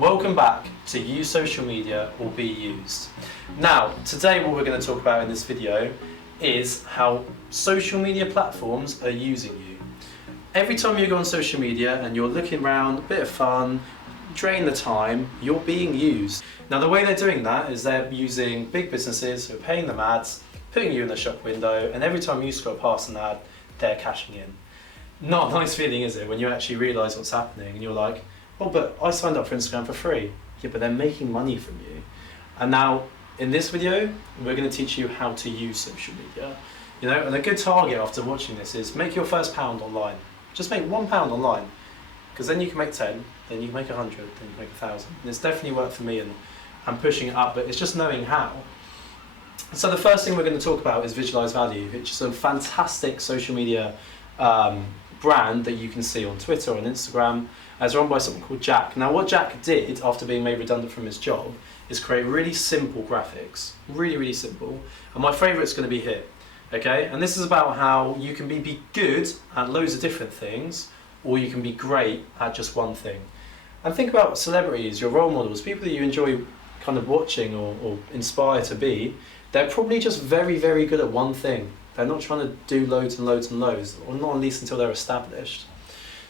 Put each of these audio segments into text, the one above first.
Welcome back to Use Social Media or Be Used. Now, today what we're going to talk about in this video is how social media platforms are using you. Every time you go on social media and you're looking around, a bit of fun, drain the time, you're being used. Now the way they're doing that is they're using big businesses who are paying them ads, putting you in the shop window, and every time you scroll past an ad, they're cashing in. Not a nice feeling, is it, when you actually realise what's happening and you're like, oh, but I signed up for Instagram for free. Yeah, but they're making money from you. And now, in this video, we're going to teach you how to use social media. And a good target after watching this is make your first pound online. Just make £1 online, because then you can make 10, then you can make 100, then you can make 1,000. And it's definitely worked for me, and I'm pushing it up, but it's just knowing how. So the first thing we're going to talk about is Visualize Value, which is a fantastic social media brand that you can see on Twitter and Instagram. It's run by someone called Jack. Now what Jack did after being made redundant from his job is create really simple graphics, really simple. And my favourite's going to be here, okay? And this is about how you can be good at loads of different things, or you can be great at just one thing. And think about celebrities, your role models, people that you enjoy kind of watching or inspire to be. They're probably just very good at one thing. They're not trying to do loads and loads, or not at least until they're established.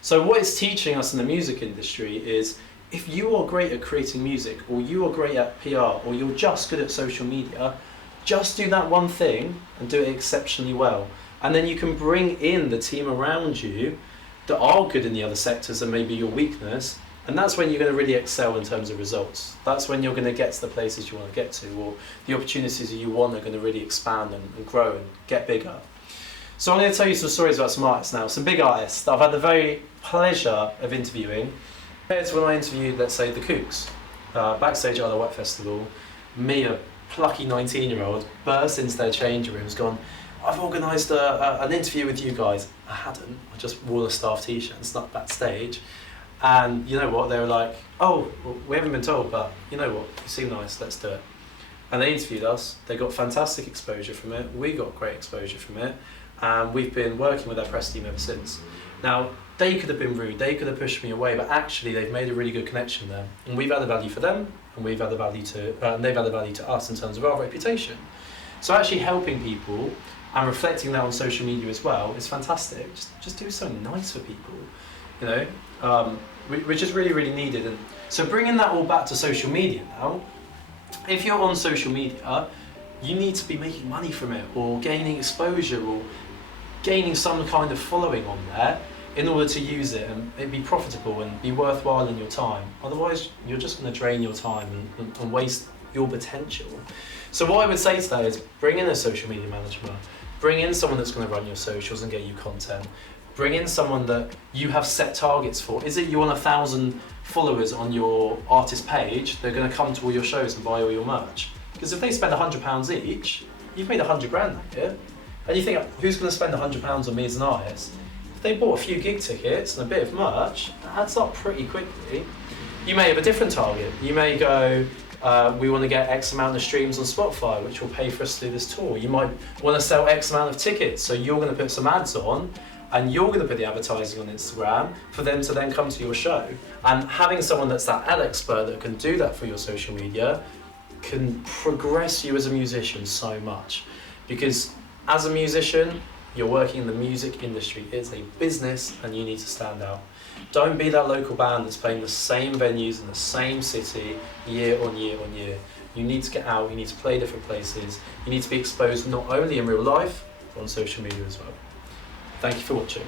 So what it's teaching us in the music industry is if you are great at creating music, or you are great at PR, or you're just good at social media, just do that one thing and do it exceptionally well. And then you can bring in the team around you that are good in the other sectors and maybe your weakness, and that's when you're going to really excel in terms of results. That's when you're going to get to the places you want to get to, or the opportunities that you want are going to really expand and grow and get bigger. So I'm going to tell you some stories about some artists now, some big artists that I've had the very pleasure of interviewing. Compared to when I interviewed, let's say, the Kooks, backstage at the Wet Festival, me, a plucky 19-year-old, burst into their changing rooms, gone, I've organised an interview with you guys. I hadn't, I just wore the staff t-shirt and snuck backstage. And you know what, they were like, oh, well, we haven't been told, but you know what, you seem nice, let's do it. And they interviewed us, they got fantastic exposure from it, we got great exposure from it, and we've been working with our press team ever since. Now, they could have been rude, they could have pushed me away, but actually they've made a really good connection there. And we've added value for them, and we've added value and they've added value to us in terms of our reputation. So actually helping people and reflecting that on social media as well is fantastic. Just do something nice for people, which is really needed. And so bringing that all back to social media now, if you're on social media, you need to be making money from it, or gaining exposure, or gaining some kind of following on there in order to use it and it be profitable and be worthwhile in your time. Otherwise, you're just going to drain your time and waste your potential. So what I would say to that is bring in a social media manager, bring in someone that's going to run your socials and get you content, bring in someone that you have set targets for. Is it you want 1,000 followers on your artist page, they're going to come to all your shows and buy all your merch? Because if they spend £100 each, you've made 100 grand that year. And you think, who's going to spend £100 on me as an artist? If they bought a few gig tickets and a bit of merch, that adds up pretty quickly. You may have a different target. You may go, we want to get X amount of streams on Spotify, which will pay for us to do this tour. You might want to sell X amount of tickets, so you're going to put some ads on, and you're going to put the advertising on Instagram for them to then come to your show. And having someone that's that ad expert that can do that for your social media can progress you as a musician so much. Because as a musician, you're working in the music industry. It's a business and you need to stand out. Don't be that local band that's playing the same venues in the same city year on year on year. You need to get out, you need to play different places, you need to be exposed not only in real life, but on social media as well. Thank you for watching.